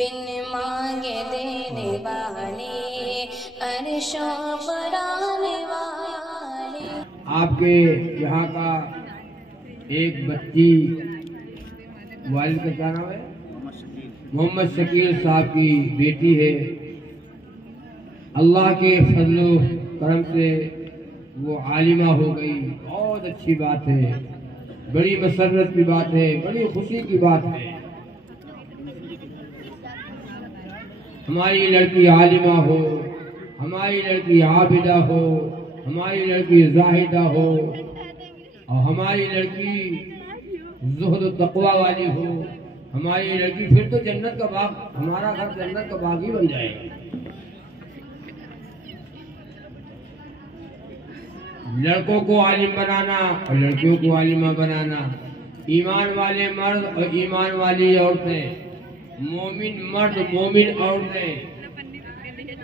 बिन मांगे देने वाले, अर्शों पर आने वाले। आपके यहाँ का एक बच्ची, वालिद का क्या नाम है? मोहम्मद शकील साहब की बेटी है। अल्लाह के फजलो करम से वो आलिमा हो गई। बहुत अच्छी बात है, बड़ी मसरत की बात है, बड़ी खुशी की बात है। हमारी लड़की आलिमा हो, हमारी लड़की आबिदा हो, हमारी लड़की जाहिदा हो और हमारी लड़की ज़ुहद तक़वा वाली हो। हमारी लड़की फिर तो जन्नत का बाग, हमारा घर जन्नत का बाग ही बन जाएगा। लड़कों को आलिम बनाना और लड़कियों को आलिमा बनाना, ईमान वाले मर्द और ईमान वाली औरतें, मोमिन मर्द मोमिन औरतें,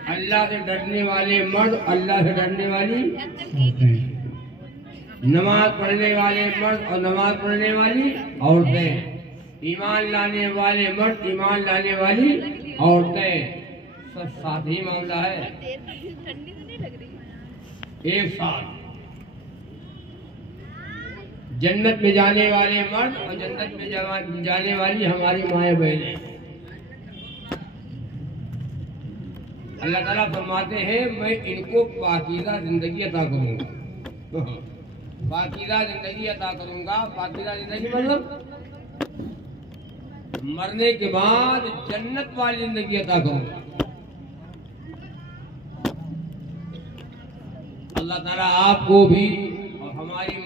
अल्लाह से डरने वाले मर्द, अल्लाह से डरने वाली नमाज पढ़ने वाले मर्द और नमाज पढ़ने वाली औरतें, ईमान लाने वाले मर्द, ईमान लाने वाली औरतें, सब साथ ही मामला है, एक साथ। जन्नत में जाने वाले मर्द और जन्नत में जाने वाली हमारी माए बहनें। अल्लाह ताला फरमाते हैं मैं इनको पाकीज़ा जिंदगी अता करूंगा। पाकीज़ा जिंदगी अता करूंगा। पाकीज़ा जिंदगी मतलब मरने के बाद जन्नत वाली जिंदगी अता करूंगा। अल्लाह ताला आपको भी और हमारी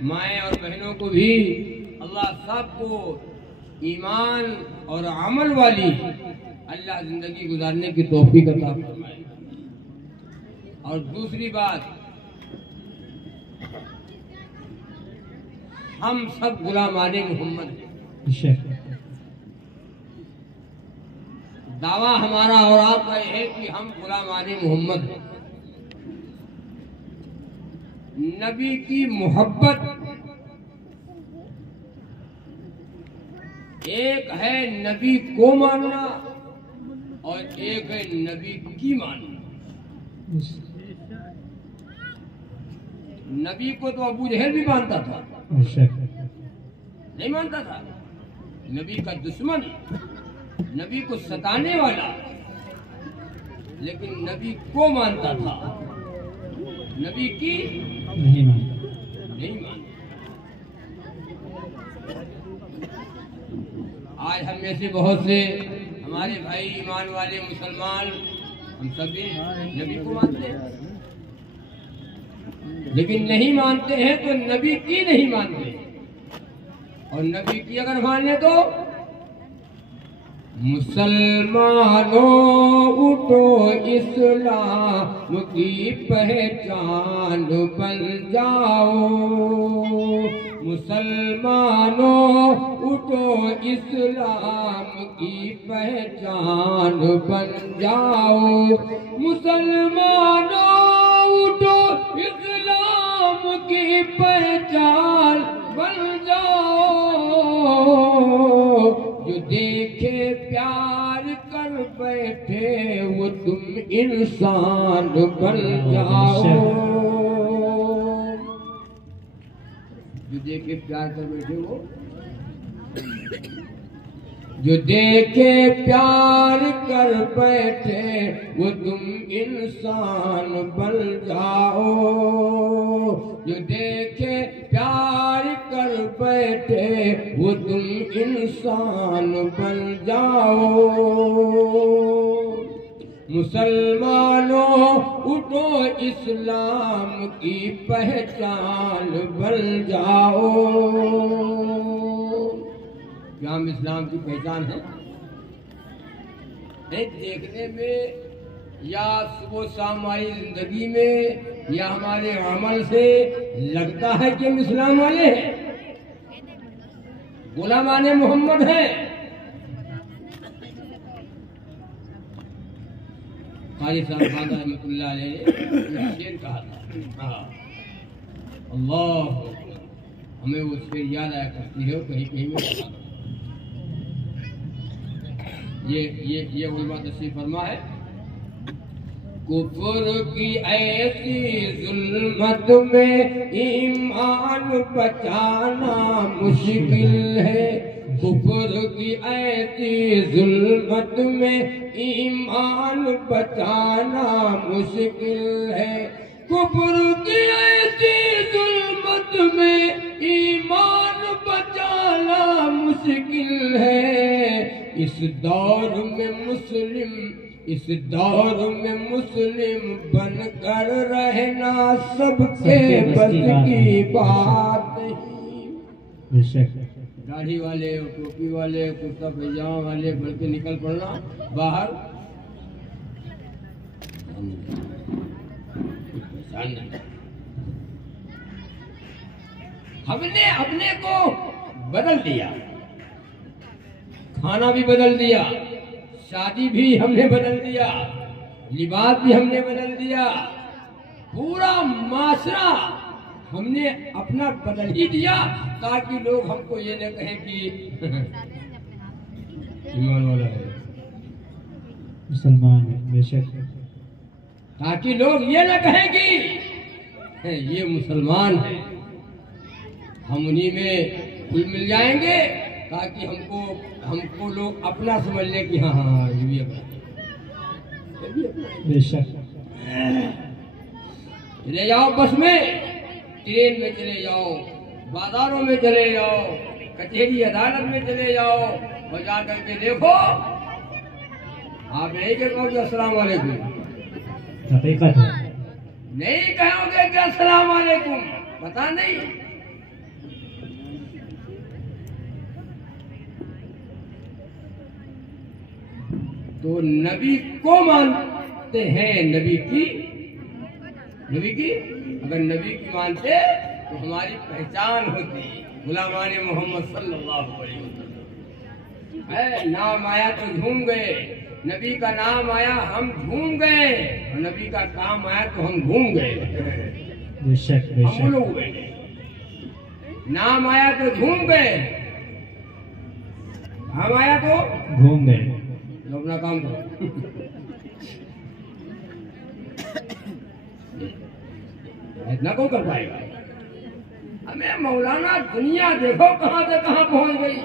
माएँ और बहनों को भी, अल्लाह सबको ईमान और अमल वाली अल्लाह जिंदगी गुजारने की तौफीक अता फरमाए। और दूसरी बात, हम सब गुलामाने मोहम्मद हैं। दावा हमारा और आपका है कि हम गुलामाने मोहम्मद हैं। नबी की मोहब्बत एक है नबी को मानना और एक है नबी की मानना। नबी को तो अबू जहल भी मानता था, नहीं मानता था। नबी का दुश्मन, नबी को सताने वाला, लेकिन नबी को मानता था, नबी की नहीं मानता। आज हम में से बहुत से हमारे भाई ईमान वाले मुसलमान, हम सभी नबी को मानते हैं, लेकिन नहीं मानते हैं तो नबी की नहीं मानते। और नबी की अगर मान ले तो मुसलमानों उठो इस्लाम की पहचान बन जाओ। मुसलमानों उठो इस्लाम की पहचान बन जाओ। मुसलमानों उठो इस्लाम की पहचान बन जाओ। जो देखे प्यार कर बैठे वो तुम इंसान बन जाओ। जो देखे प्यार कर बैठे वो, जो देखे प्यार कर बैठे वो तुम इंसान बन जाओ। जो देखे प्यार कर बैठे वो तुम इंसान बन जाओ। मुसलमानों उठो इस्लाम की पहचान बन जाओ। क्या हम इस्लाम की पहचान है? देखने में या सुबह शाम हमारी जिंदगी में या हमारे अमल से लगता है कि हम इस्लाम वाले हैं, गुलामाने मोहम्मद हैं। कारी साहब खान रहमतुल्लाह अलैह ने शेर कहा था, अल्लाह, हमें वो शेर याद आया करती है, कहीं कहीं में ये उलमा तशरीफ फरमा है। कुफर की ऐसी जुल्मत में ईमान बचाना मुश्किल है। कुफर की ऐसी जुल्मत में ईमान बचाना मुश्किल है। कुफर की ऐसी जुल्मत में ईमान बचाना मुश्किल है। इस दौर में मुस्लिम बनकर रहना सबके बस की बात नहीं। दाढ़ी वाले, टोपी वाले, कुर्ता पैजामा वाले बढ़ के निकल पड़ना बाहर, हमने अपने को बदल दिया, खाना भी बदल दिया, शादी भी हमने बदल दिया, लिबास भी हमने बदल दिया, पूरा माशरा हमने अपना बदल ही दिया ताकि लोग हमको ये न कहें कि ईमान वाला है, मुसलमान है। बेशक, ताकि लोग ये न कहें कि ये मुसलमान है। हम उन्हीं में खुल मिल जाएंगे ताकि हमको लोग अपना समझ लें कि हाँ हाँ ये भी अपना। बेशक, चले जाओ बस में, ट्रेन में चले जाओ, बाजारों में चले जाओ, कचहरी अदालत में चले जाओ और जा करके देखो, आप नहीं कहोगे अस्सलाम वालेकुम, हकीकत है। नहीं कहोगे कि अस्सलाम वालेकुम, पता नहीं। तो नबी को मानते हैं, नबी की अगर नबी की मानते तो हमारी पहचान होती, गुलामाने मोहम्मद सल्लल्लाहु अलैहि वसल्लम है। नाम आया तो झूम गए, नबी का नाम आया हम झूम गए, और नबी का काम आया तो हम घूम गए। बेशक, हम लोग हुए, नाम आया तो झूम गए, हम आया तो घूम गए। तो अपना काम करो। इतना कौन कर पाएगा? हमें मौलाना दुनिया देखो कहां से कहां पहुंच गई,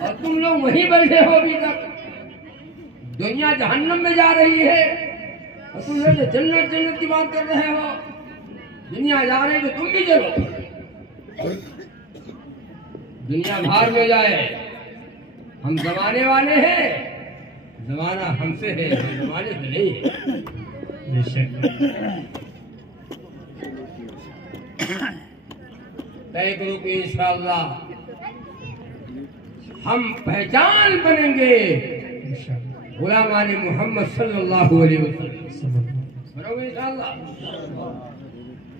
और तुम लोग वहीं बैठे हो अभी तक। दुनिया जहन्नम में जा रही है और तुम लोग जन्नत जन्नत की बात कर रहे हो। दुनिया जा रही तो तुम भी चलो। दुनिया बाहर में जाए, हम जमाने वाले हैं, जमाना हमसे है, जमाने से नहीं है। बेशक, तय करो कि इंशाअल्लाह हम पहचान बनेंगे गुलामाने मोहम्मद सल्लल्लाहु अलैहि वसल्लम। बनोगे इंशाअल्लाह?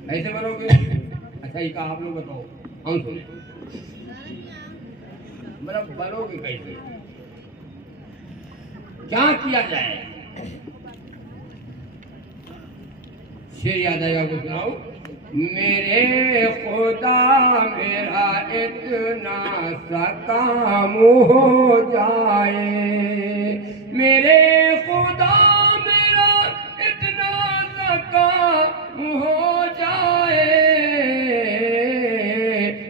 कैसे बनोगे? अच्छा ये कहा आप लोग बताओ, हम सुने। मतलब बनोगे कैसे, क्या किया जाए? शेर याद आएगा कुछ सुनाओ। मेरे खुदा मेरा इतना सा काम हो जाए, मेरे खुदा मेरा इतना सा काम हो जाए,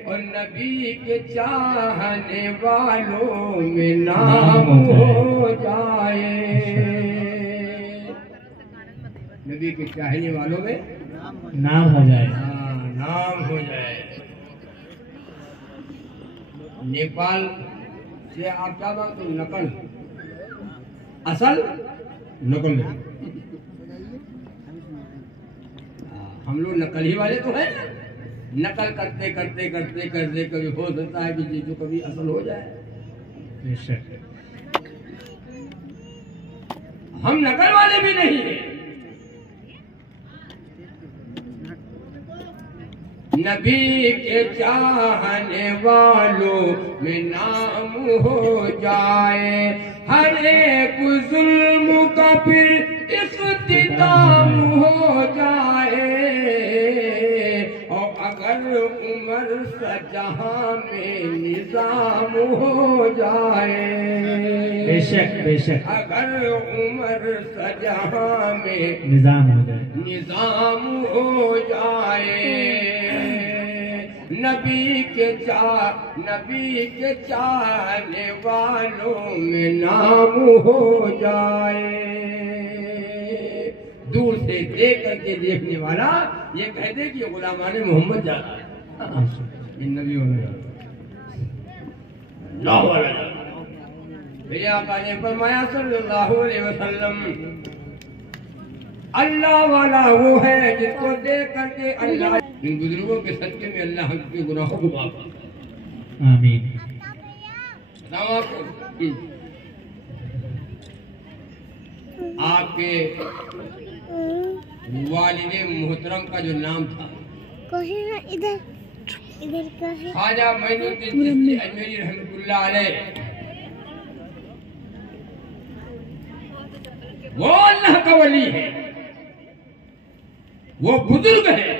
और नबी के चाहने वालों में नाम हो जाए। नबी के चाहने वालों में नाम हो जाए। नाम हो जाए। नेपाल से आप क्या बात, तो नकल, असल नकल नहीं। हम लोग नकल ही वाले तो हैं। नकल करते करते करते करते कभी हो सकता है कि जो कभी असल हो जाए। बेशक, हम नकल वाले भी नहीं हैं। नबी के चाहने वालों में नाम हो जाए, हर एक जुल्म का फिर इख्तिताम हो जाए, और अगर उमर सा जहां में निजाम हो जाए। बेशक बेशक अगर उम्र सजहाँ में निजाम हो जाए, निजाम हो जाए, नबी के चाहने वालों में नाम हो जाए। दूर से देख करके देखने वाला ये कह दे कि गुलामाने मोहम्मद जा रहा है, इन नबी वाला मेरे आका ने फरमाया सल्लल्लाहु अलैहि वसल्लम, अल्लाह वाला वो है जिसको देख करके अल्लाह, इन बुजुर्गों के सदके में अल्लाह के गुनाहों को माफ करे। आमीन। आपके वालिदे मोहतरम का जो नाम था इधर इधर का है ख्वाजा मोइनुद्दीन चिश्ती अजमेरी रहमतुल्लाह अलैह, वो अल्लाह का वली है, वो बुजुर्ग है।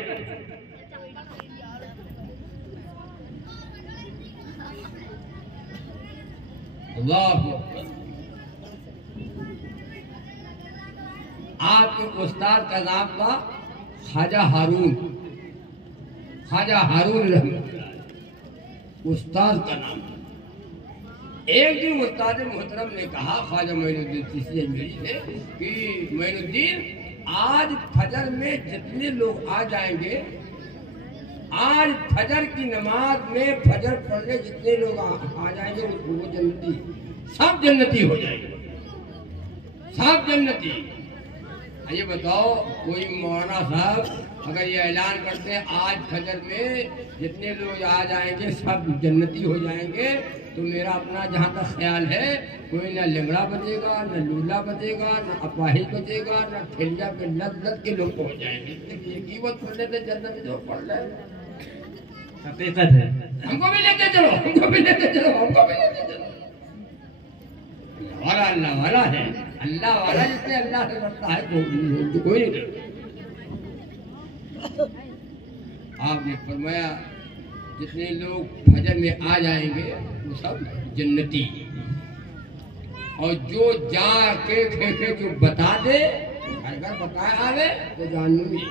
अल्लाह आपके उस्ताद का नाम था ख्वाजा हारून, ख्वाजा हारून रहमतुल्लाह उस्ताद का नाम। एक दिन उस्ताद मोहतरम ने कहा ख्वाजा मोइनुद्दीन चिश्ती अजमेरी से कि मोइनुद्दीन आज फजर में जितने लोग आ जाएंगे, आज फजर की नमाज में फजर पढ़ने जितने लोग आ जाएंगे वो जन्नती, सब जन्नती हो जाएंगे, सब जन्नती। ये बताओ कोई मौलाना साहब अगर ये ऐलान करते हैं आज फजर में जितने लोग आ जाएंगे सब जन्नती हो जाएंगे, तो मेरा अपना जहाँ तक ख्याल है कोई ना लंगड़ा बचेगा, ना लूला बचेगा, ना अपाही बचेगा, ना ठेलिया पे लद लद के लोग पहुँच जाएंगे। ये कीमत पढ़ लेते जन्नत जो पढ़ रहे हकीकत है। हमको भी लेते चलो, हमको भी लेते चलो, हमको भी लेते चलो। अल्लाह वाला है, अल्लाह वाला जिसने अल्लाह से डरता है कोई नहीं डरता। आपने फरमाया जितने लोग फजर में आ जाएंगे वो सब जन्नती, और जो जाके खेखे जो बता दे अगर बताया आवे तो जहन्नमी।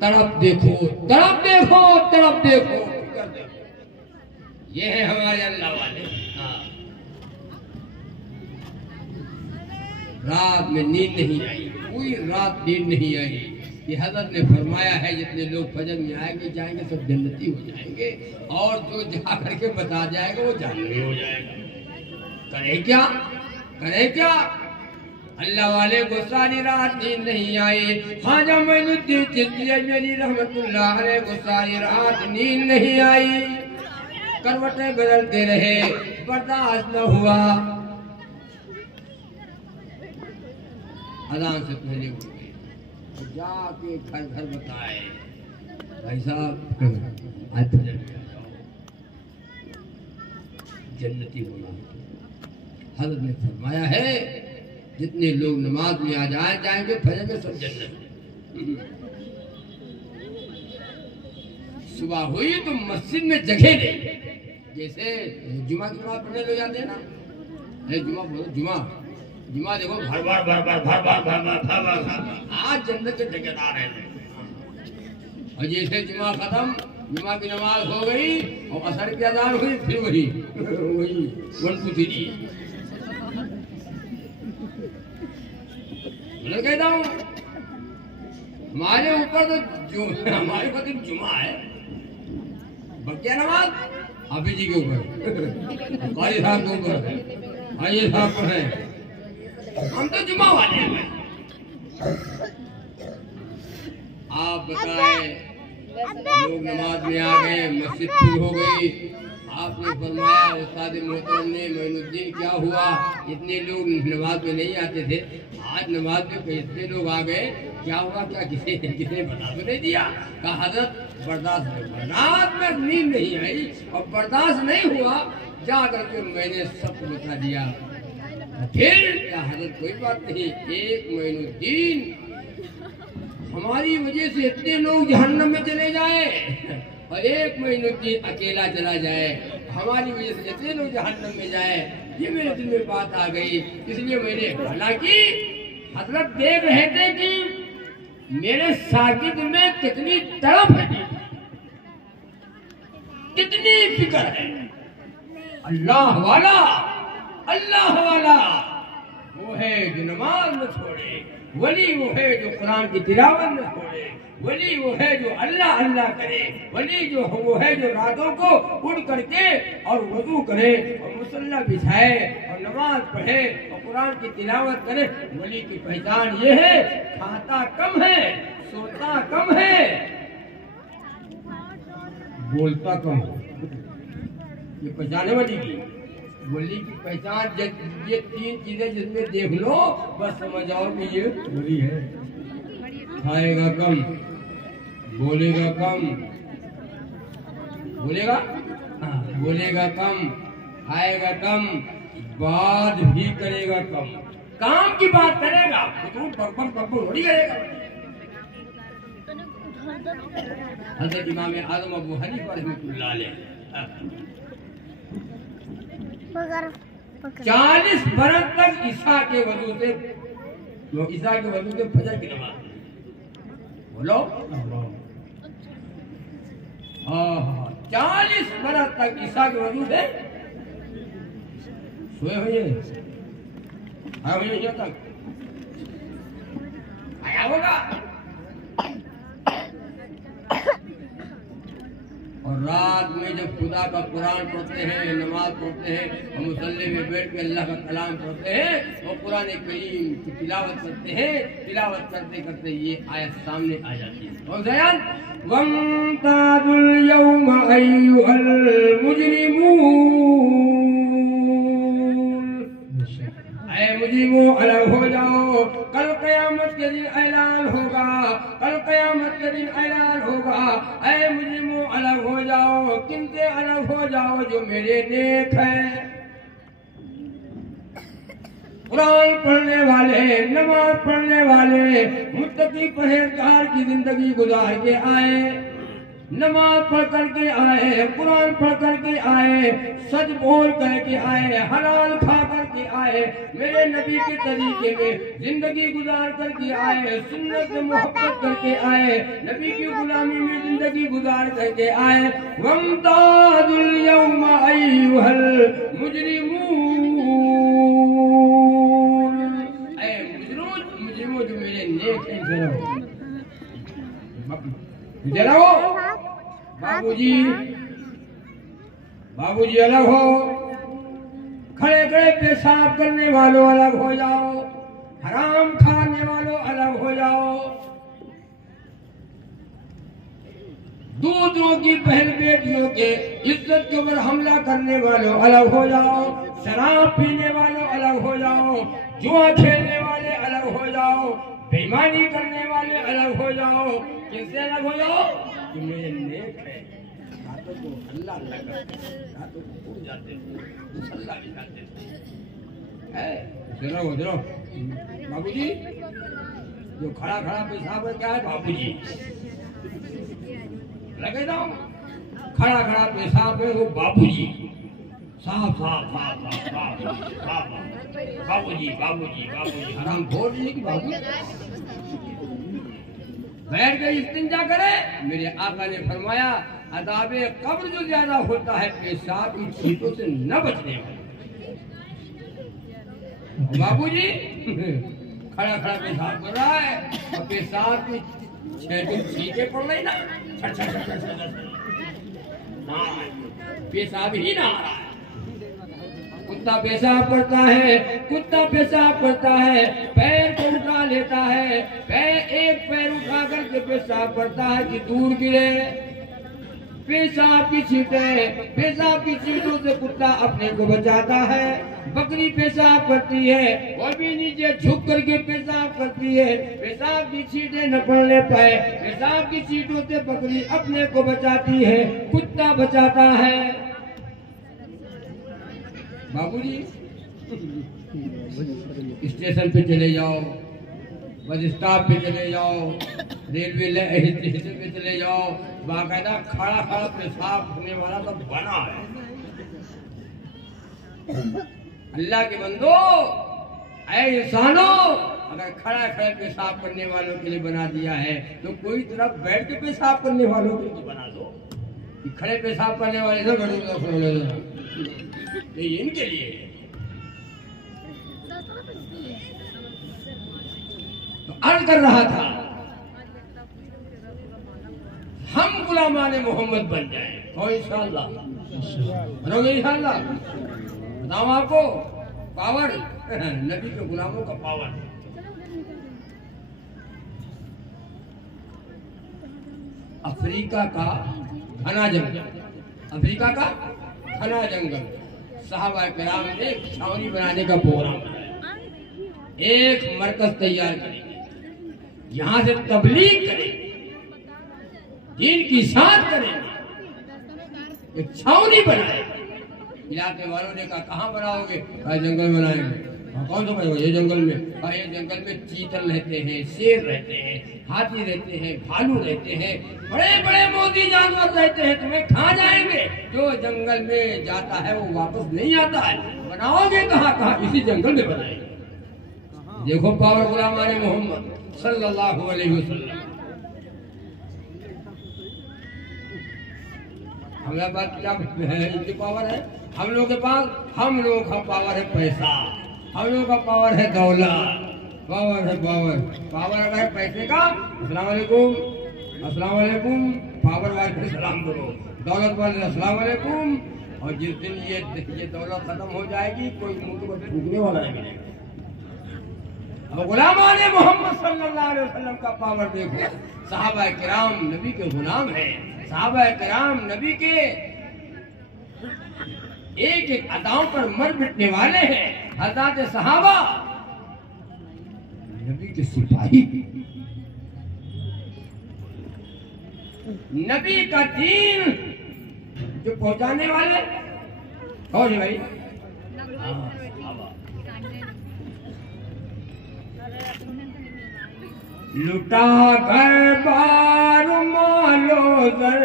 तरफ देखो, तरफ देखो, तरफ देखो, ये है हमारे अल्लाह वाले। हाँ। रात में नींद नहीं आई, पूरी रात नींद नहीं आई। ये हज़रत ने फरमाया है जितने लोग फजर में आएंगे जाएंगे सब जन्नती हो जाएंगे, और जो जा करके बता जाएगा वो जहन्नमी हो जाएगा। करे क्या, करे क्या? अल्लाह वाले को सारी रात नींद नहीं आई। ख्वाजा मोइनुद्दीन चिश्ती अजमेरी रहमतुल्लाह अलैह को सारी रात नींद नहीं आई, करवटें बदलते रहे, बर्दाश्त न हुआ। अज़ान से पहले उठ गए, जाके घर घर बताए भाई साहब आज फजर में आ जाओ, जन्नती होना। हज़रत ने फरमाया है जितने लोग नमाज में आ जाएंगे फजर में सब जन्नत। सुबह हुई तो मस्जिद में जगह नहीं, जैसे जुमा की नमाज पढ़ने लोग जाते हैं ना, जुमा बोलो जुमा, जुमा देखो भर भर भर भर भर भर भर भर भर भर, आज जन्नत के ठेकेदार हैं। और जैसे जुमा खत्म, जुमा की नमाज हो गई और असर की अजान हुई, फिर वही वही 1 2 3। मैं कहता हूँ हमारे ऊपर तो हमारे ऊपर तो जुमा है, बकिया नमाज हाफिज जी के ऊपर, कारी साहब के ऊपर, हाजी साहब पर है, हम तो जुमा वाले हैं। आप बताएं लोग नमाज में आ गए, मस्जिद शुरू हो गई, आपने फरमाया उस्ताद मोहतरम ने मोइनुद्दीन क्या हुआ इतने लोग नमाज में नहीं आते थे, आज नमाज में इतने लोग आ गए, क्या हुआ? क्या किसी बता तो नहीं दिया? कहा हज़रत बर्दाश्त नहीं हुआ, रात में नींद नहीं आई और बर्दाश्त नहीं हुआ, जा करके मैंने सबको बता दिया। फिर क्या हज़रत कोई बात नहीं, एक मोइनुद्दीन हमारी वजह से इतने लोग जहन्नम में चले जाए और एक मोइनुद्दीन अकेला चला जाए, हमारी वजह से जितने लोग जहन्नम में जाए, ये मेरे दिल में बात आ गई, इसलिए मैंने, हालांकि हजरत देख रहे थे कि मेरे साकिब में कितनी तड़प है, कितनी फिक्र है। अल्लाह वाला वो है जो नमाज न छोड़े, वली वो है जो कुरान की तिलावत न छोड़े, वली वो है जो अल्लाह अल्लाह करे, वली जो वो है जो रातों को उड़ करके और वजू करे और मुसल्ला बिछाए और नमाज पढ़े और कुरान की तिलावत करे। वली की पहचान ये है, खाता कम है, सोता कम है, बोलता कम है। ये पहचान है वली की। वली की पहचान ये 3 चीजें जिसमें देख लो बस समझ आओ कि ये वली है। खाएगा कम, बोलेगा कम, बोलेगा कम, खाएगा कम, बात भी करेगा कम, काम की बात करेगा, बक थोड़ी करेगा। हज़रत इमाम आज़म अबू हनीफा रहमतुल्लाह अलैह 40 बरस तक ईसा के वजू से फजर की नमाज, बोलो 40 बरस तक ईसा के वजू से सोए हुए तक आया होगा। और रात में जब खुदा का कुरान पढ़ते हैं, नमाज पढ़ते हैं और मुसल्ले में बैठ के अल्लाह का कलाम पढ़ते हैं और कुरान करीम की तिलावत करते हैं, तिलावत करते करते ये आयत सामने आ जाती है। और ज़यान वंताजुल यौम अय्युहल मुजरिमून, ऐ मुजरिमों अलग हो जाओ, कल क़यामत के दिन ऐलान होगा, कल क़यामत के दिन ऐलान होगा। ऐ मुजरिमों अलग हो जाओ, किनसे अलग हो जाओ? जो मेरे नेक हैं, कुरान पढ़ने वाले, नमाज पढ़ने वाले, मुत्तकी परहेजगार की जिंदगी गुजार के आए, नमाज पढ़ करके आए, कुरान पढ़ करके आए, सच बोल करके आए, हलाल खा करके आए, मेरे नबी के तरीके में जिंदगी गुजार करके आए, सुन्नत से मोहब्बत करके आए, नबी की गुलामी में जिंदगी गुजार करके आए। वम्ताजुल यौमा अय्युहल मुजरिमून, ऐ मुजरिमों जो मेरे नेक हैं, जलाओ। बाबूजी अलग हो, खड़े खड़े पेशाब करने वालों अलग हो जाओ, हराम खाने वालों अलग हो जाओ, दूसरों की बहन बेटियों के इज्जत के ऊपर हमला करने वालों अलग हो जाओ, शराब पीने वालों अलग हो जाओ, जुआ खेलने वाले अलग हो जाओ, बेईमानी करने वाले अलग हो जाओ। किससे अलग हो जाओ? कि मेरे नेक है, रातों को अल्लाह अल्लाह करते हैं, रातों को उड़ जाते हैं, मुसल्ला भी जाते हैं। जरो बाबूजी, जो खड़ा खड़ा पेशाब है क्या है? बाबूजी लगे जाओ, खड़ा खड़ा पेशाब है वो बाबूजी, साफ बाबूजी हराम खोर नहीं कि बाबू बैठ के इस्तिंजा करे। मेरे आका ने फरमाया अदाबे कब्र जो ज्यादा होता है पेशाब की छींटों से न बचने वाले। बाबूजी खड़ा खड़ा पेशाब कर रहा है और पेशाब की छींटे पड़ रही ना, पेशाब ही ना आ रहा है। कुत्ता पेशाब करता है, पैर को उठा लेता है, एक पैर उठा करके पेशाब करता है कि दूर गिरे। पेशाब की छींटों से कुत्ता अपने को बचाता है। बकरी पेशाब करती है और भी नीचे झुक करके पेशाब करती है, पेशाब की छींटें न पड़ने पाए, पेशाब की छींटों से बकरी अपने को बचाती है, कुत्ता बचाता है। बाबूजी स्टेशन पे चले जाओ, बस स्टॉप पे चले जाओ, रेलवे स्टेशन पे चले जाओ, बाकायदा खड़ा खड़ा पेशाब होने वाला तो बना है। अल्लाह के बंदो, ऐ इंसानों, अगर खड़ा खड़े पेशाब करने वालों के लिए बना दिया है तो कोई तरफ बैठ के पेशाब करने वालों के लिए बना दो। कि खड़े पेशाब करने वाले से ये इनके लिए है। तो अर्ज कर रहा था, हम गुलामान मोहम्मद बन जाए। और इंशाअल्लाह बनोगे इंशाअल्लाह। बताओ आपको पावर, नबी के गुलामों का पावर। अफ्रीका का घना जंगल, अफ्रीका का घना जंगल, सहाबा किराम ने छावनी बनाने का प्रोग्राम बनाया। एक मरकज तैयार करेंगे, यहाँ से तबलीग करेंगे, दीन की साथ करेंगे, एक छावनी बनाएंगे। इलाके वालों ने कहा कहाँ बनाओगे? कहा जंगल बनाएंगे। कौन सा बनाओगे? ये जंगल में। कहा ये जंगल में चीतल रहते हैं, शेर रहते हैं, हाथी रहते हैं, भालू रहते हैं, बड़े बड़े मोदी जानवर रहते हैं, तुम्हें खा जाएंगे। जो जंगल में जाता है वो वापस नहीं आता है। बनाओगे कहाँ? कहा इसी जंगल में बनाएंगे। देखो पावर गुलामान मोहम्मद सल्लल्लाहु अलैहि वसल्लम। हमारे पास क्या है? इनकी पावर है। हम लोगों के पास, हम लोगों का पावर है पैसा, हम लोगों का पावर है दौलत, पावर है पावर। पावर अगर है पैसे का, अस्सलाम वालेकुम, अस्सलाम वालेकुम, पावर वाले पे सलाम करो, दौलत वाले अस्सलाम वालेकुम। और जिस दिन ये दौलत खत्म हो जाएगी, कोई मुंह को थूकने वाला नहीं मिलेगा। अब गुलामान मोहम्मद सल्लल्लाहु अलैहि वसल्लम का पावर देखो। सहाबा किराम नबी के गुलाम हैं, सहाबा किराम नबी के एक एक अदाओं पर मर मिटने वाले हैं। हज़रत सहाबा नबी के सिपाही, नबी का दीन जो पहुंचाने वाले। कौन है भाई? लुटा घर बार मालो दर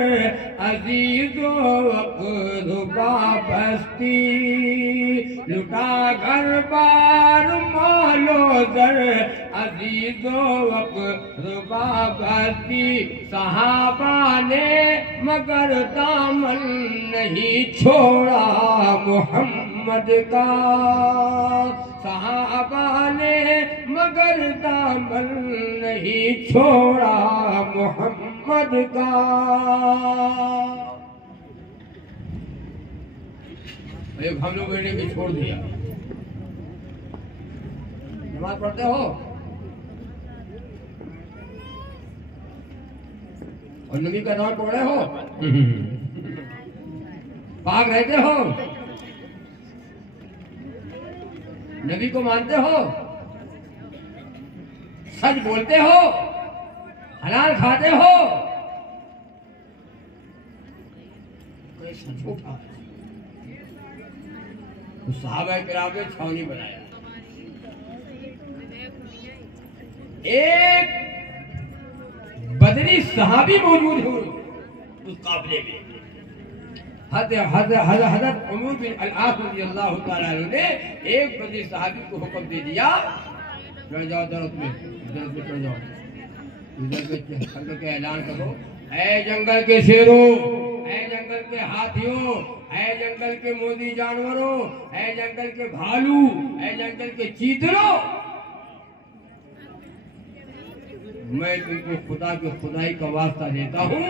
अजीजो अक़रबा बस्ती। लुटा घर बार मालो दर अजीजो अक़रबा बस्ती। सहाबा ने मगर दामन नहीं छोड़ा मोहम्मद का। सहाबा ने मगर दामन नहीं छोड़ा मोहम्मद का। एक हम लोग ने भी छोड़ दिया। नमाज पढ़ते हो और नबी का नाम पढ़ रहे हो, पाक रहते हो, नबी को मानते हो, सच बोलते हो, हलाल खाते हो, कोई सच उठा। तो सहाबा किराम ने छावनी बनाया। एक बदरी सहाबी मौजूद हो उस काफिले में। हज़रत उमर बिन अल-आस रज़ियल्लाहु ताला अन्हु ने एक बदरी सहाबी को हुक्म दे दिया, चढ़ जाओ दरख्त में, चढ़ जाओ, इधर पे चढ़ के ऐलान करो, ऐ जंगल के शेरों, ऐ जंगल के हाथियों, ऐ जंगल के मोदी जानवरों, ऐ जंगल के भालू, ऐ जंगल के चीतरों, मैं तुमको खुदा की खुदाई का वास्ता देता हूँ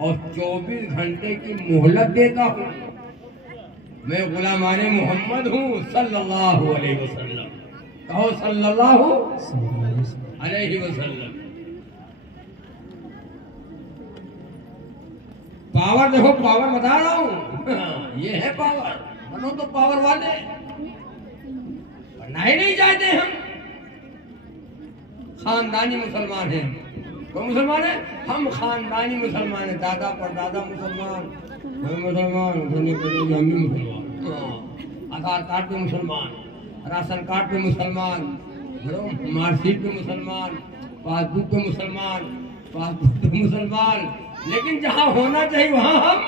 और 24 घंटे की मोहलत देता हूँ। मैं गुलामाने मोहम्मद हूँ सल्लल्लाहु अलैहि वसल्लम। कहो सल्लल्लाहु अलैहि वसल्लम। पावर देखो, पावर बता रहा हूँ, ये है पावर। बनो तो पावर वाले, बनना ही नहीं चाहते हम। खानदानी मुसलमान हैं। कौन मुसलमान है? हम खानदानी मुसलमान हैं। दादा परदादा मुसलमान, हम मुसलमान, हम भी मुसलमान, आधार कार्ड पे मुसलमान, राशन कार्ड पे मुसलमान, मार्कशीट पे मुसलमान, पासबुक पे मुसलमान, पासबुक पे मुसलमान। लेकिन जहाँ होना चाहिए वहाँ हम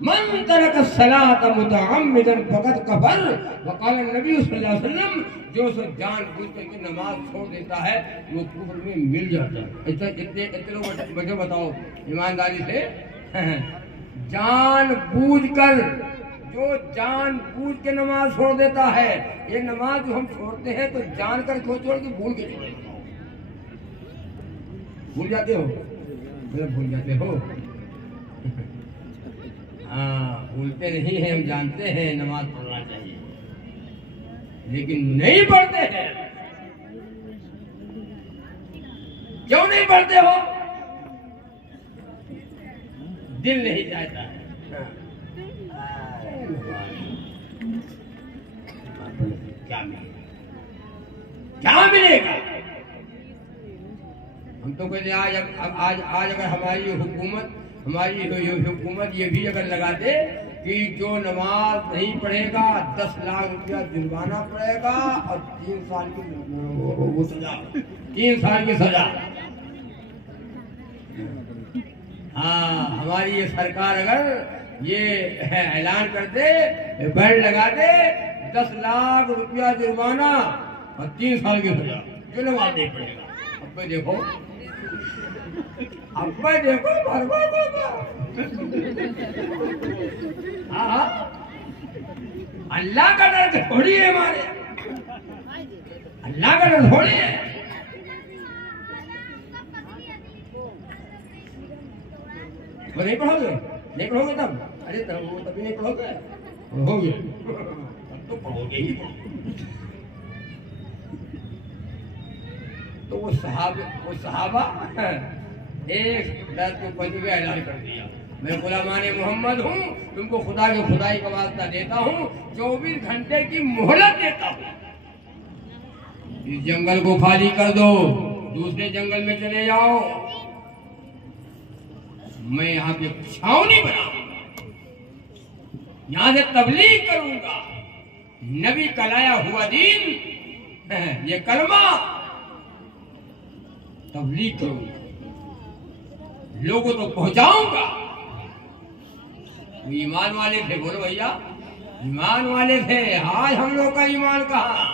मन तरक सलात मुतअम्मिदन फकत कफर। वक़ाल नबी सल्लल्लाहु अलैहि वसल्लम, जो सब जानबूझ करके नमाज छोड़ देता है वो कुफ्र में मिल जाता है। इतने लोग बच्चे बताओ ईमानदारी से, जानबूझकर, जो जानबूझ के नमाज छोड़ देता है, ये नमाज जो हम छोड़ते हैं तो जानकर क्यों छोड़ के भूल के छोड़ते हैं? भूल जाते हो, मतलब भूल जाते हो। हाँ, भूलते नहीं है, हम जानते हैं नमाज पढ़ना चाहिए, लेकिन नहीं पढ़ते हैं। क्यों नहीं पढ़ते हो? दिल नहीं चाहता है। क्या मिलेगा? क्या मिलेगा? हम तो कहते आज अगर हमारी हुकूमत ये भी अगर लगा दे कि जो नमाज नहीं पढ़ेगा 10 लाख रुपया जुर्माना पड़ेगा और 3 साल की वो सजा, 3 साल की सजा। हाँ, हमारी ये सरकार अगर ये ऐलान कर दे, बैंड लगा दे, 10 लाख रुपया जुर्माना और 3 साल की सजा, जो नमाज नहीं पड़ेगा। अब भाई देखो, बर्बाद होगा। हाँ, अल्लाह का डर थोड़ी है हमारे, अल्लाह का डर थोड़ी है। वो नहीं पढ़ोगे तब, अरे तब वो तभी नहीं पढ़ोगे, पढ़ोगे तब तो पढ़ोगे ही। तो वो सहाबा एक दस को पति का ऐलान कर दिया, मैं गुलामाने मोहम्मद हूँ, तुमको खुदा की खुदाई का वास्ता देता हूँ, 24 घंटे की मोहलत देता हूँ। इस जंगल को खाली कर दो, दूसरे जंगल में चले जाओ, मैं यहाँ पे छावनी बनाऊंगा, यहाँ से तबलीग करूंगा, नबी का लाया हुआ दीन, ये कलमा तबलीग करूंगा, लोगों तो पहुंचाऊंगा। वो ईमान वाले थे, बोलो भैया, ईमान वाले थे। आज हम लोग का ईमान कहाँ?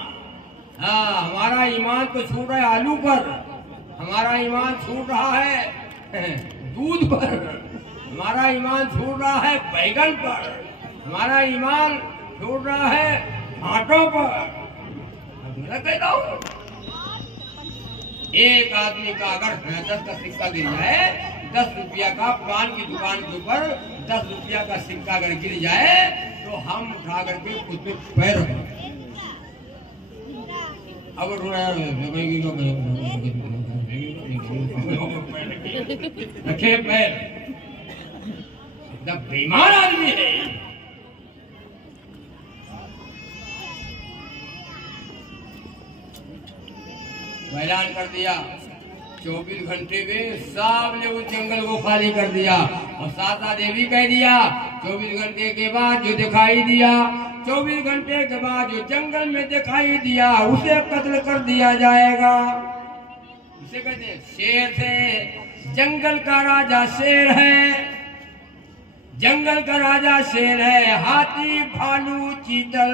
हाँ, हमारा ईमान तो छूट रहा है आलू पर, हमारा ईमान छूट रहा है दूध पर, हमारा ईमान छूट रहा है बैगन पर, हमारा ईमान छूट रहा है आटों पर। मैं कहता हूँ, एक आदमी का अगर 10 का सिक्का गिर जाए, 10 रुपया का पान की दुकान के ऊपर 10 रुपया का सिक्का अगर गिर जाए तो हम उठा करके उसमें पैर अब रखे पैर, एकदम बेईमान आदमी है। ऐलान कर दिया, 24 घंटे में सबने उस जंगल को खाली कर दिया। और साता देवी कह दिया, 24 घंटे के बाद जो दिखाई दिया, 24 घंटे के बाद जो जंगल में दिखाई दिया, उसे कत्ल कर दिया जाएगा। इसे कहते हैं शेर से, जंगल का राजा शेर है, जंगल का राजा शेर है, हाथी भालू चीतल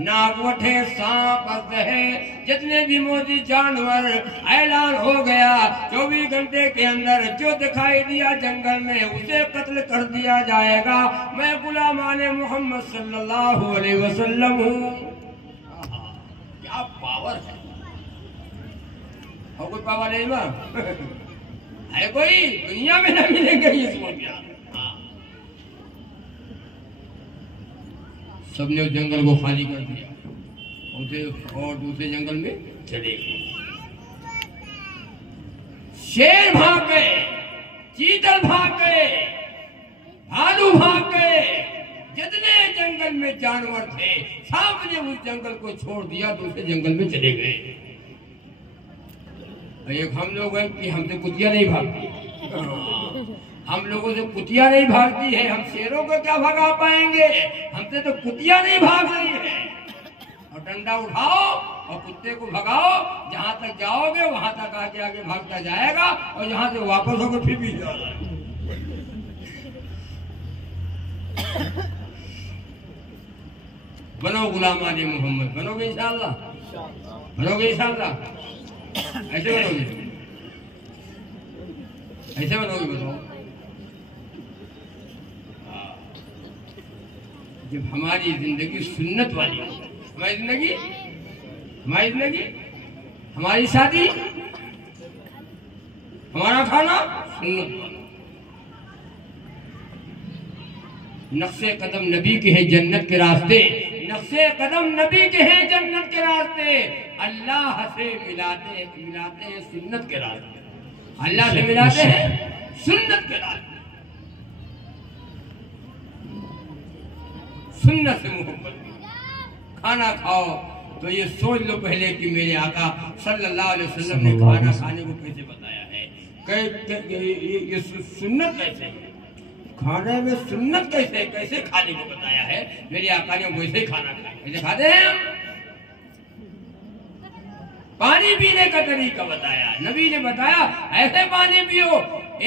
नागवठे सांप है, जितने भी मोदी जानवर ऐलान हो गया 24 घंटे के अंदर जो दिखाई दिया जंगल में उसे कत्ल कर दिया जाएगा। मैं गुलामाने मोहम्मद सल्लल्लाहु अलैहि वसल्लम हूँ। क्या पावर है, और कोई पावर नहीं है, कोई दुनिया में न मिलेगा ये सोच। सबने उस जंगल को खाली कर दिया और दूसरे जंगल में चले गए। शेर भाग गए, चीतल भाग गए, भालू भाग गए, जितने जंगल में जानवर थे सबने उस जंगल को छोड़ दिया, दूसरे जंगल में चले गए। एक हम लोग हैं कि हमसे कुतिया नहीं भागती, हम लोगों से कुतिया नहीं भागती है, हम शेरों को क्या भगा पाएंगे, हमसे तो कुतिया नहीं भाग रही है। और डंडा उठाओ और कुत्ते को भगाओ, जहां तक जाओगे वहां तक आगे आगे भागता जाएगा और जहां से वापस होकर फिर भी जाएगा। बनो गुलाम आले मोहम्मद, बनोगे इंशाअल्लाह, बनोगे इंशाअल्लाह। ऐसे बनोगे, ऐसे बनोगे, बताओ। जब हमारी जिंदगी सुन्नत वाली हो, हमारी जिंदगी, हमारी शादी, हमारा खाना सुन्नत वाला, नक्शे कदम नबी के हैं जन्नत के रास्ते, नक्शे कदम नबी के हैं जन्नत के रास्ते, अल्लाह से मिलाते हैं सुन्नत के रास्ते, अल्लाह से मिलाते हैं सुन्नत के रास्ते। सुन्नत से मोहब्बत, खाना खाओ तो ये सोच लो पहले कि मेरे आका सल्लल्लाहु अलैहि वसल्लम ने खाना खाने को कैसे बताया है, ये सुन्नत कैसे है, खाने में सुन्नत कैसे खाने को बताया है। मेरे आका ने वैसे ही खाना खाया, कैसे खाते हैं हम। पानी पीने का तरीका बताया, नबी ने बताया ऐसे पानी पियो,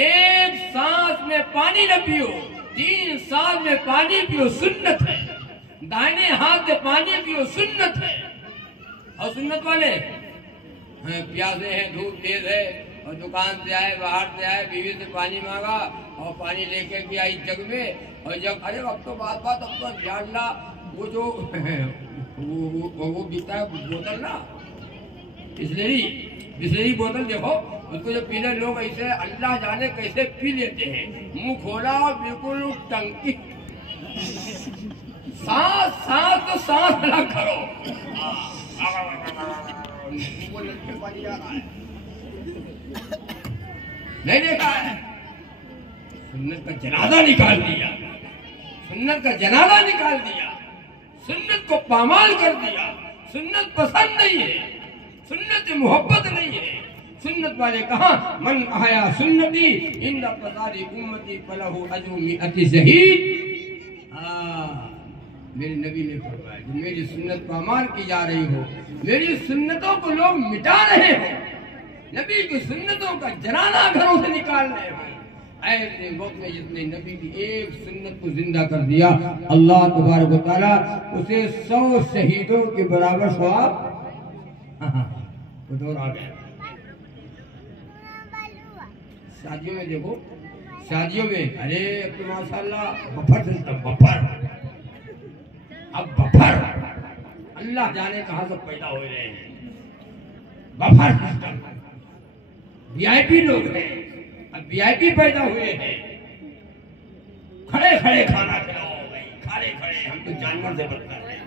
एक सांस में पानी न पियो, 3 सांस में पानी पियो, सुन्नत है। दाहिने हाथ से पानी पियो, सुन्नत है। और सुन्नत वाले प्यासे हैं, धूप तेज है और दुकान से आए, बाहर से आए, बीवी से पानी मांगा और पानी लेके भी आई जग में, और जब अरे अब तो बात अब तो जानना वो जो वो बीता है बोतल ना, बिस्लेरी बोतल, देखो उसको जो पीने लोग ऐसे अल्लाह जाने कैसे पी लेते हैं, मुंह खोला और बिल्कुल टंकी, सांस तो सांस अलग करो, पानी जा रहा है, नहीं देखा है। सुन्नत का जनाजा निकाल दिया, सुन्नत को पामाल कर दिया। सुन्नत पसंद नहीं है, सुन्नत मोहब्बत नहीं है। सुन्नत वाले कहा मन आया सुन्नती इंदा फसादी उम्मती फलहु अजरु मिअति शहीद। मेरे नबी ने फरमाया कि मेरी सुन्नत पामाल की जा रही हो, मेरी सुन्नतों को लोग मिटा रहे हो, नबी की सुन्नतों का जनाना घरों से निकाल रहे हो, ऐसे वक्त में जिसने नबी की एक सुन्नत को जिंदा कर दिया, अल्लाह तबारक व तआला उसे 100 शहीदों के बराबर सवाब आ गया। शादियों में देखो, शादियों में अरे अब तो माशाल्लाह बफर सिस्टम, अब बफर अल्लाह जाने कहां से पैदा हो रहे हैं, बफर सिस्टम, वीआईपी लोग हैं, अब वीआईपी पैदा हुए हैं, खड़े खाना खिलाओ भाई, खड़े हम तो जानवर से बदतर हैं,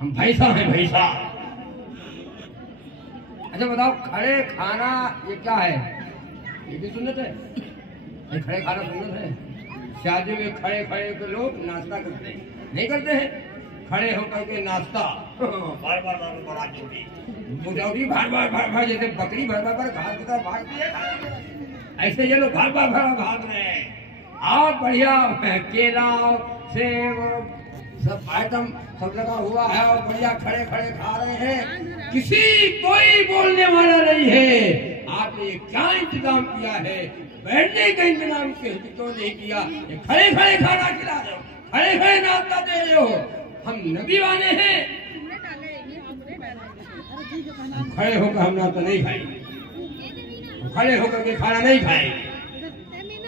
हम भैंसा हैं, भैंसा। अच्छा बताओ, खड़े खाना ये क्या है, ये भी सुन्नत है, ये खड़े खाना सुन्नत है। शादी में खड़े तो लोग नाश्ता करते हैं, नहीं करते हैं, खड़े होकर के नाश्ता बार जैसे बकरी भर घास की तरह भागती है, ऐसे ये लोग भाग रहे हैं। और बढ़िया केला सेब सब आइटम सब लगा हुआ है और बढ़िया खड़े खा रहे हैं, कोई बोलने वाला नहीं है। आपने ये क्या इंतजाम किया है, बैठने का इंतजाम क्यों नहीं किया, ये खड़े खाना खिला रहे हो, खड़े नाश्ता दे रहे हो। हम नबी वाले हैं, खड़े होकर हम नाश्ता नहीं खाएंगे, खड़े होकर के खाना नहीं खाएंगे।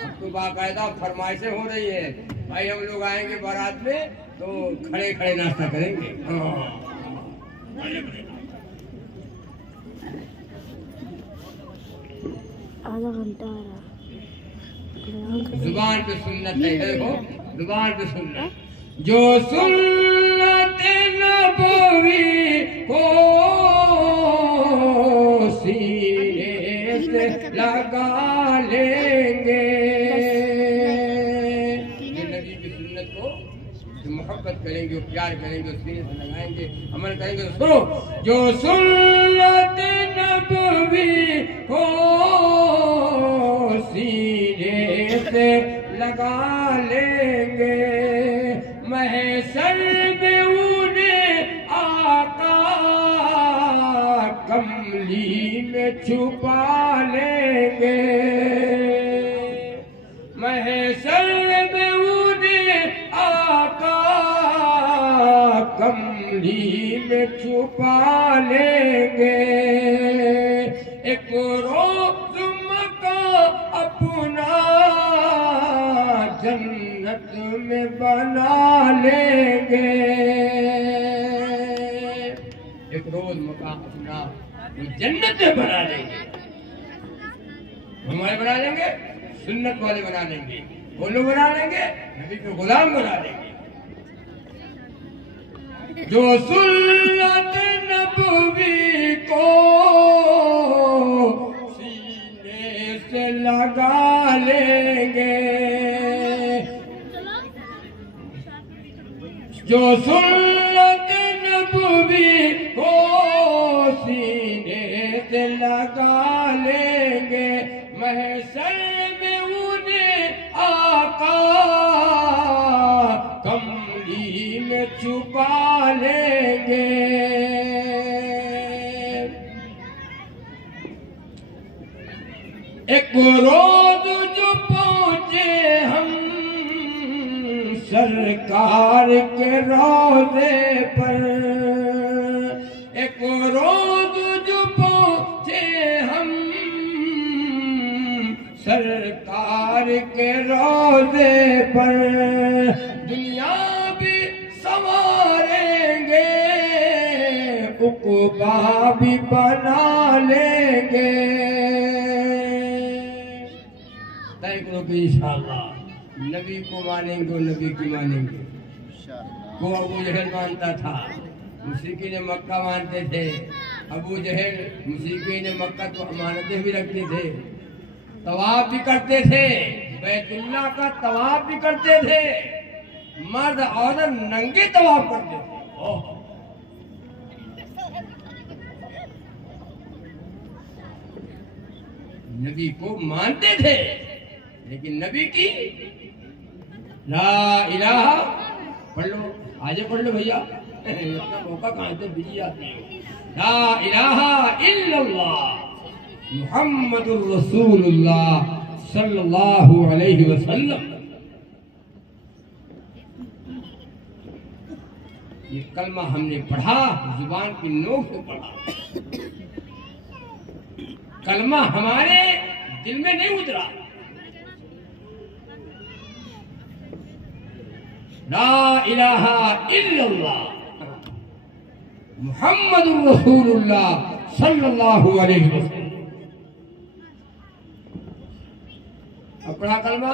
अब तो बाकायदा फरमाइशें हो रही है, भाई हम लोग आएंगे बारात में तो खड़े नाश्ता करेंगे। आधा घंटा जुबान पे सुन्नत है, देखो जुबान पे सुन्नत, जो सुन्नत नबवी को सीने से लगा लेंगे, नबी की सुन्नत को जो मोहब्बत करेंगे, प्यार करेंगे, सीने से लगाएंगे, अमल करेंगे। तो सुनो, जो सुन्नत नबवी को सीने से लगा लेंगे, महशर में उन्हें आका कमली में छुपा लेंगे, महशर में उन्हें कमली में छुपा लेंगे, एक रोज मका अपना जन्नत में बना लेंगे। एक रोज मका अपना जन्नत में बना लेंगे। हमारे बना लेंगे, सुन्नत वाले बना लेंगे, वो लोग बना लेंगे, नबी को गुलाम बना लेंगे। जो सुन्नत नबवी को सीने से लगा लेंगे, जो सुन्नत नबवी को सीने से लगा लेंगे, महशर में उन्हें आका कमली में छुपा लेंगे। एक रोज जो पहुंचे हम सरकार के रोज़े पर, एक रोज जो पहुंचे हम सरकार के रोज़े पर, दुनिया भी संवारेंगे, उक़बा भी बना लेंगे। तय करो कि इंशाअल्लाह नबी को मानेंगे, नबी की मानेंगे। को अबू जहल मानता था, मुशरिकीन मक्का मानते थे। अबू जहल मुशरिकीन मक्का तो अमानतें भी रखते थे, तवाफ भी करते थे, बैतुल्लाह का तवाफ भी करते थे, मर्द औरत नंगे तवाफ करते थे। नबी को मानते थे, लेकिन नबी की ला इलाहा पढ़ लो, आजे पढ़ लो भैया, अपना मौका कहाँ से बिजी आती है। ला इलाहा इल्लल्लाह मुहम्मदुर रसूलुल्लाह सल्लल्लाहु अलैहि वसल्लम। ये कलमा हमने पढ़ा, जुबान की नोक से पढ़ा, कलमा हमारे दिल में नहीं उतरा। ला इलाहा इल्लल्लाह मुहम्मदुर रसूलुल्लाह सल्लल्लाहु अलैहि वसल्लम। अब पढ़ा कलमा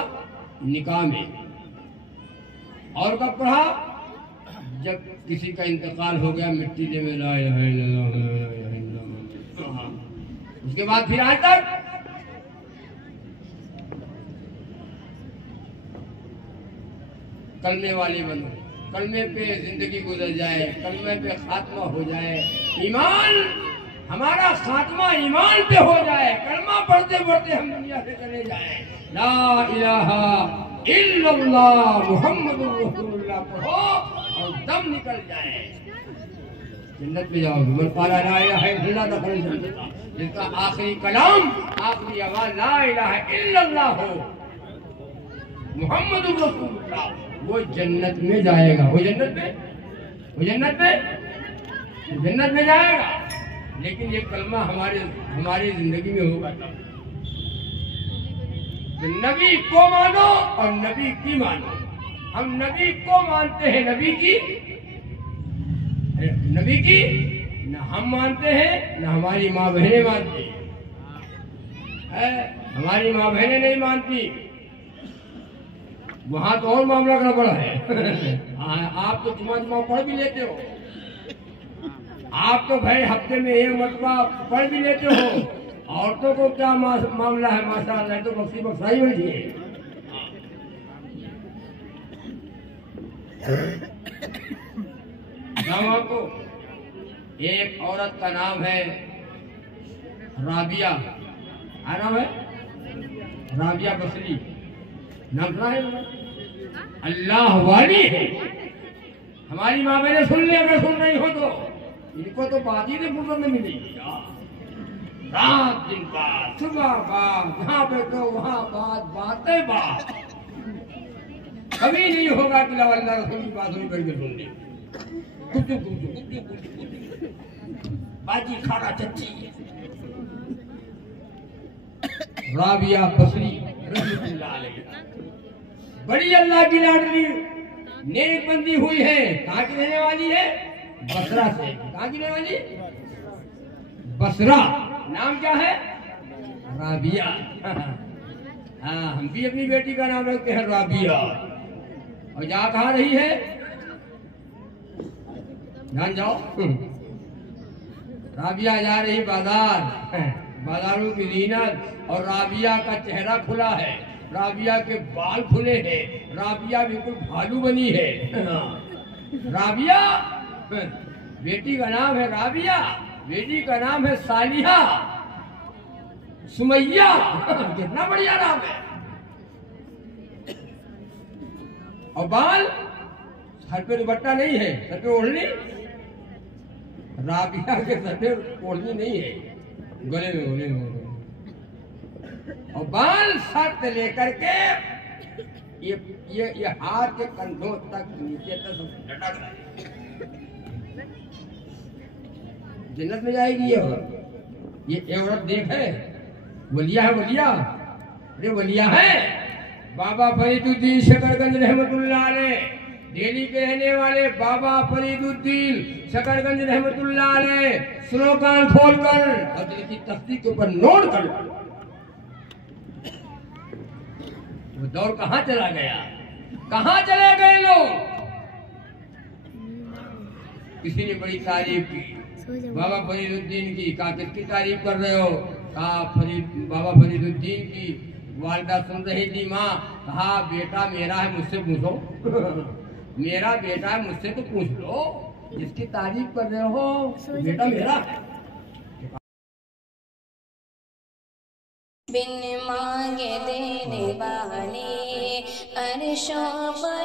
निकाह में, और कब पढ़ा? जब किसी का इंतकाल हो गया, मिट्टी दे में ला इलाहा इल्लल्लाह, ला इलाहा इल्लल्लाह। उसके बाद फिर आज तक कलमे वाले बनो, कलमे पे जिंदगी गुजर जाए, कलमे पे खात्मा हो जाए, ईमान हमारा खात्मा ईमान पे हो जाए, कलमा पढ़ते पढ़ते हम दुनिया से चले जाए। ला इलाहा इल्लल्लाह मुहम्मदुर रसूलुल्लाह पढ़ो और दम निकल जाए, जन्नत में जाओगे। मन काला ला इलाहा इल्लल्लाह दखल जन्नत, जिसका आखिरी कलाम, आखिरी आवाज ला इलाहा इल्लल्लाह हो मुहम्मदुर रसूलुल्लाह, वो जन्नत में जाएगा। वो जन्नत में, वो जन्नत में, जन्नत में जाएगा। लेकिन ये कलमा हमारी जिंदगी में होगा तब। तो नबी को मानो और नबी की मानो। हम नबी को मानते हैं, नबी की न हम मानते हैं, न हमारी माँ बहनें मानती है। हमारी माँ बहनें नहीं मानती, वहां तो और मामला गड़बड़ है। आप तो जुमा पढ़ भी लेते हो, आप तो भाई हफ्ते में एक मरतबा पढ़ भी लेते हो। औरतों को क्या मामला है? माशाअल्लाह, तो बख्शी बख्शाई हुई है। आपको एक औरत का नाम है राबिया, क्या नाम है? राबिया बसरी नाम सुना है? अल्लाह वाली है। हमारी माँ मैंने सुन लिया, अगर सुन रही हो तो इनको तो बात ही नहीं फुर्सत में मिलेगी। रात दिन बात, सुबह बात, यहाँ पे तो वहाँ बात, बातें बात। कभी नहीं होगा कि अल्लाह रसूल की बात सुन करके सुन ली। बाजी खाना चच्ची राबिया बसरी रहमतुल्लाह अलैहा बड़ी अल्लाह की लाडली नेक बंदी हुई है। कहाँ की रहने वाली है? बसरा से। कहाँ की रहने वाली? बसरा। नाम क्या है? राबिया। हाँ, हम भी अपनी बेटी का नाम रखते हैं राबिया। और जा कहाँ रही है? ध्यान जाओ। राबिया जा रही बाजार, बाजारों की जीनत, और राबिया का चेहरा खुला है, राबिया के बाल खुले हैं, राबिया बिल्कुल भालू बनी है। राबिया, बेटी का नाम है राबिया, बेटी का नाम है सालिहा, सुमैया। कितना बढ़िया नाम है। और बाल, सर पे दुपट्टा नहीं है, सर पे ओढ़नी। राबिया के सर पे ओढ़नी नहीं है, गले में। और बाल सर से लेकर के ये हाथ के कंधों तक नीचे तक लटक रहे। जन्नत में जाएगी ये औरत। देखे, वलिया है, वलिया। अरे वलिया है। बाबा फरीदुद्दीन शकरगंज रहमतुल्लाह अलैह, दिल्ली के रहने वाले बाबा फरीदुद्दीन शकरगंज रहमतुल्लाह अलैह। सुनो कान खोलकर और दिल की तस्दीक के ऊपर नोट कर लो। वो दौर कहाँ चला गया? कहाँ चले गए लोग? किसी ने बड़ी तारीफ की बाबा फरीदुद्दीन की। कहा किसकी तारीफ कर रहे हो? कहा बाबा फरीदुद्दीन की। वालिदा सुन रही थी माँ। कहा बेटा मेरा है, मुझसे पूछो। मेरा बेटा है, मुझसे तो पूछ लो। जिसकी तारीफ कर रहे हो बेटा मेरा है। बिन मांगे देने वाले अर्शों पर